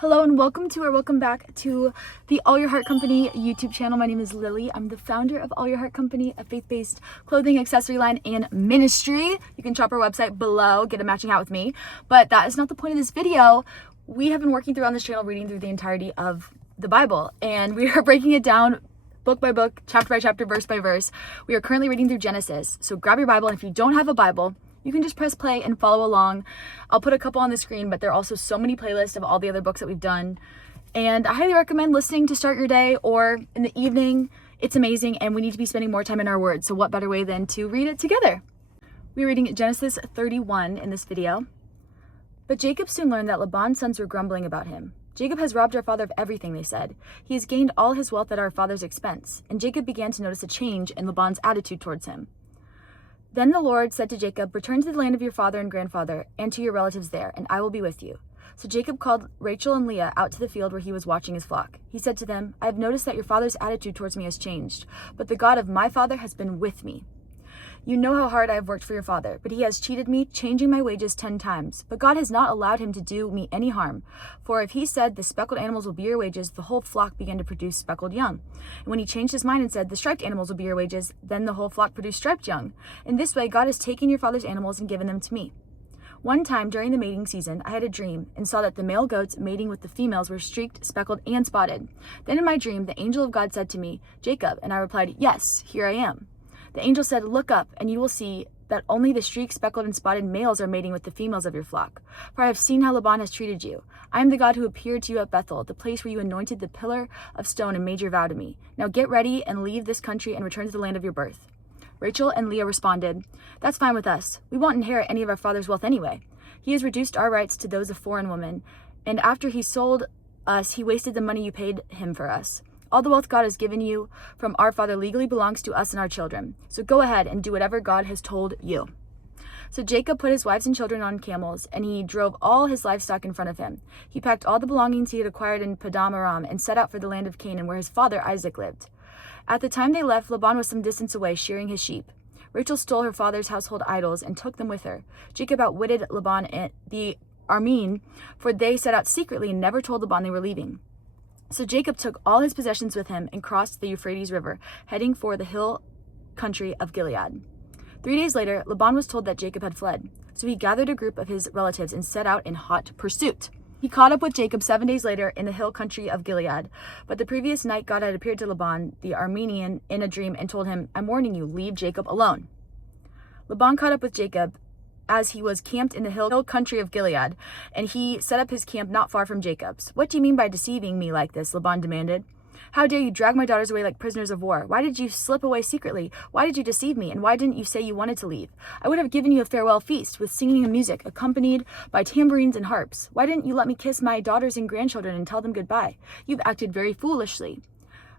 Hello and welcome back to the All Your Heart Company YouTube channel. My name is Lily. I'm the founder of All Your Heart Company, a faith-based clothing, accessory line, and ministry. You can shop our website below, get a matching hat with me. But that is not the point of this video. We have been working through on this channel, reading through the entirety of the Bible, and we are breaking it down book by book, chapter by chapter, verse by verse. We are currently reading through Genesis. So grab your Bible, and if you don't have a Bible, you can just press play and follow along. I'll put a couple on the screen, but there are also so many playlists of all the other books that we've done. And I highly recommend listening to start your day or in the evening. It's amazing, and we need to be spending more time in our Word. So what better way than to read it together? We're reading Genesis 31 in this video. But Jacob soon learned that Laban's sons were grumbling about him. Jacob has robbed our father of everything, they said. He has gained all his wealth at our father's expense. And Jacob began to notice a change in Laban's attitude towards him. Then the Lord said to Jacob, "Return to the land of your father and grandfather, and to your relatives there, and I will be with you." So Jacob called Rachel and Leah out to the field where he was watching his flock. He said to them, "I have noticed that your father's attitude towards me has changed, but the God of my father has been with me. You know how hard I have worked for your father, but he has cheated me, changing my wages 10 times. But God has not allowed him to do me any harm. For if he said, 'The speckled animals will be your wages,' the whole flock began to produce speckled young. And when he changed his mind and said, 'The striped animals will be your wages,' then the whole flock produced striped young. In this way, God has taken your father's animals and given them to me. One time during the mating season, I had a dream and saw that the male goats mating with the females were streaked, speckled, and spotted. Then in my dream, the angel of God said to me, 'Jacob,' and I replied, 'Yes, here I am.' The angel said, 'Look up, and you will see that only the streaked, speckled, and spotted males are mating with the females of your flock. For I have seen how Laban has treated you. I am the God who appeared to you at Bethel, the place where you anointed the pillar of stone and made your vow to me. Now get ready and leave this country and return to the land of your birth.' Rachel and Leah responded, 'That's fine with us. We won't inherit any of our father's wealth anyway. He has reduced our rights to those of foreign women, and after he sold us, he wasted the money you paid him for us. All the wealth God has given you from our father legally belongs to us and our children. So go ahead and do whatever God has told you.' So Jacob put his wives and children on camels, and he drove all his livestock in front of him. He packed all the belongings he had acquired in Paddan Aram and set out for the land of Canaan, where his father Isaac lived. At the time they left, Laban was some distance away, shearing his sheep. Rachel stole her father's household idols and took them with her. Jacob outwitted Laban and the Aramean, for they set out secretly and never told Laban they were leaving. So Jacob took all his possessions with him and crossed the Euphrates River, heading for the hill country of Gilead. 3 days later, Laban was told that Jacob had fled. So he gathered a group of his relatives and set out in hot pursuit. He caught up with Jacob 7 days later in the hill country of Gilead. But the previous night, God had appeared to Laban, the Aramean, in a dream and told him, "I'm warning you, leave Jacob alone." Laban caught up with Jacob as he was camped in the hill country of Gilead, and he set up his camp not far from Jacob's. "What do you mean by deceiving me like this?" Laban demanded. "How dare you drag my daughters away like prisoners of war? Why did you slip away secretly? Why did you deceive me? And why didn't you say you wanted to leave? I would have given you a farewell feast with singing and music, accompanied by tambourines and harps. Why didn't you let me kiss my daughters and grandchildren and tell them goodbye? You've acted very foolishly.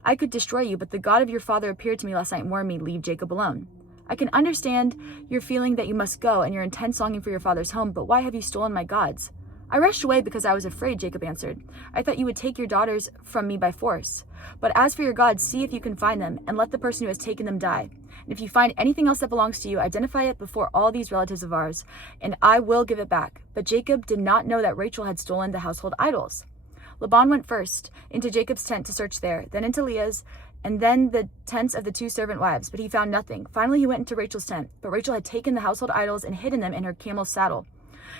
I could destroy you, but the God of your father appeared to me last night and warned me, 'Leave Jacob alone.' I can understand your feeling that you must go and your intense longing for your father's home, but why have you stolen my gods?" "I rushed away because I was afraid," Jacob answered. "I thought you would take your daughters from me by force. But as for your gods, see if you can find them, and let the person who has taken them die. And if you find anything else that belongs to you, identify it before all these relatives of ours, and I will give it back." But Jacob did not know that Rachel had stolen the household idols. Laban went first into Jacob's tent to search there, then into Leah's, and then the tents of the 2 servant wives, but he found nothing. Finally, he went into Rachel's tent, but Rachel had taken the household idols and hidden them in her camel's saddle,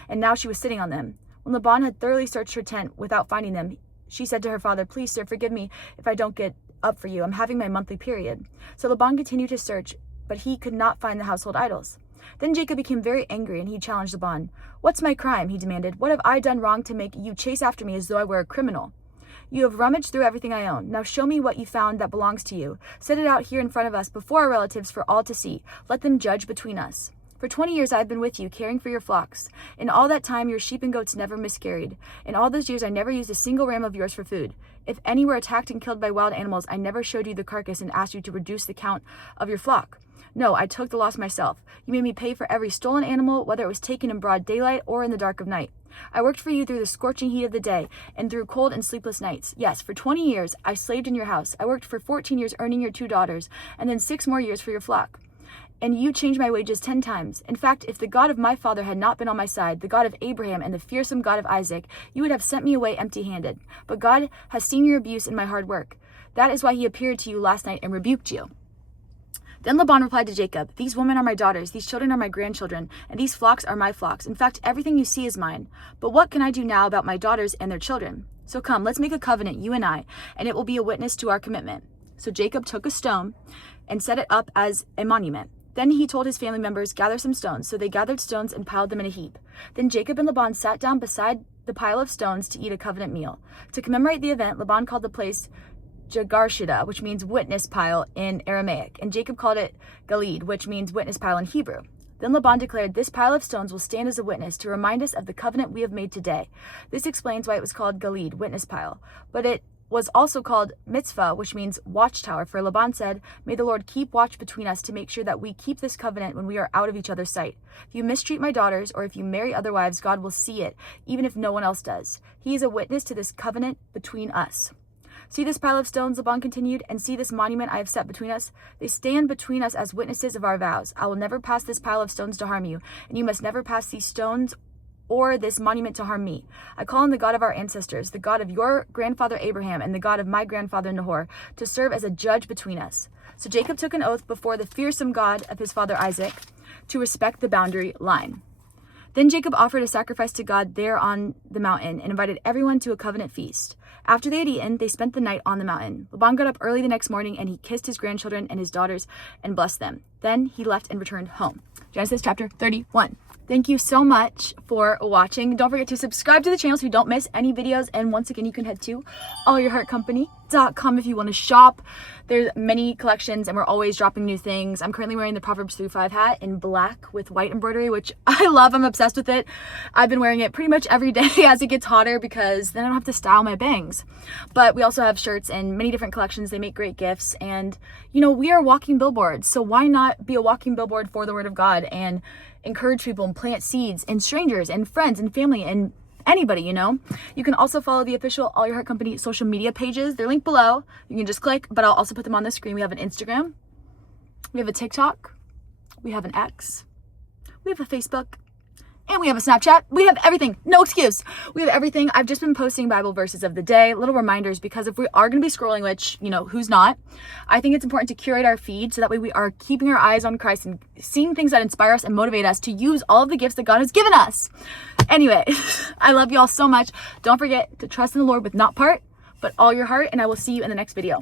and now she was sitting on them. When Laban had thoroughly searched her tent without finding them, she said to her father, "Please, sir, forgive me if I don't get up for you. I'm having my monthly period." So Laban continued to search, but he could not find the household idols. Then Jacob became very angry, and he challenged Laban. "What's my crime?" he demanded. "What have I done wrong to make you chase after me as though I were a criminal? You have rummaged through everything I own. Now show me what you found that belongs to you. Set it out here in front of us before our relatives for all to see. Let them judge between us. For 20 years I have been with you, caring for your flocks. In all that time your sheep and goats never miscarried. In all those years I never used a single ram of yours for food. If any were attacked and killed by wild animals, I never showed you the carcass and asked you to reduce the count of your flock. No, I took the loss myself. You made me pay for every stolen animal, whether it was taken in broad daylight or in the dark of night. I worked for you through the scorching heat of the day and through cold and sleepless nights. Yes, for 20 years I slaved in your house. I worked for 14 years earning your 2 daughters, and then 6 more years for your flock. and you changed my wages 10 times. In fact, if the God of my father had not been on my side, the God of Abraham and the fearsome God of Isaac, you would have sent me away empty-handed. But God has seen your abuse in my hard work. That is why he appeared to you last night and rebuked you." Then Laban replied to Jacob, "These women are my daughters, these children are my grandchildren, and these flocks are my flocks. In fact, everything you see is mine. But what can I do now about my daughters and their children? So come, let's make a covenant, you and I, and it will be a witness to our commitment." So Jacob took a stone and set it up as a monument. Then he told his family members, "Gather some stones." So they gathered stones and piled them in a heap. Then Jacob and Laban sat down beside the pile of stones to eat a covenant meal. To commemorate the event, Laban called the place Jagarshida, which means witness pile in Aramaic, and Jacob called it Galid, which means witness pile in Hebrew. Then Laban declared, "This pile of stones will stand as a witness to remind us of the covenant we have made today." This explains why it was called Galid, witness pile. But it was also called mitzvah, which means watchtower, for Laban said, "May the Lord keep watch between us to make sure that we keep this covenant when we are out of each other's sight. If you mistreat my daughters, or if you marry other wives, God will see it, even if no one else does. He is a witness to this covenant between us." "See this pile of stones," Laban continued, "and see this monument I have set between us? They stand between us as witnesses of our vows. I will never pass this pile of stones to harm you, and you must never pass these stones or this monument to harm me. I call on the God of our ancestors, the God of your grandfather Abraham and the God of my grandfather Nahor, to serve as a judge between us." So Jacob took an oath before the fearsome God of his father Isaac to respect the boundary line. Then Jacob offered a sacrifice to God there on the mountain and invited everyone to a covenant feast. After they had eaten, they spent the night on the mountain. Laban got up early the next morning and he kissed his grandchildren and his daughters and blessed them. Then he left and returned home. Genesis chapter 31. Thank you so much for watching. Don't forget to subscribe to the channel so you don't miss any videos. And once again, you can head to allyourheartcompany.com if you want to shop. There's many collections and we're always dropping new things. I'm currently wearing the Proverbs 3:5 hat in black with white embroidery, which I love. I'm obsessed with it. I've been wearing it pretty much every day as it gets hotter because then I don't have to style my bangs. But we also have shirts and many different collections. They make great gifts. And, you know, we are walking billboards. So why not be a walking billboard for the Word of God and encourage people and plant seeds in strangers and friends and family and anybody, you know? You can also follow the official All Your Heart Company social media pages. They're linked below. You can just click, but I'll also put them on the screen. We have an Instagram, we have a TikTok, we have an X, we have a Facebook, and we have a Snapchat. We have everything. No excuse. We have everything. I've just been posting Bible verses of the day, little reminders, because if we are going to be scrolling, which, you know, who's not, I think it's important to curate our feed so that way we are keeping our eyes on Christ and seeing things that inspire us and motivate us to use all of the gifts that God has given us. Anyway, I love you all so much. Don't forget to trust in the Lord with not part, but all your heart, and I will see you in the next video.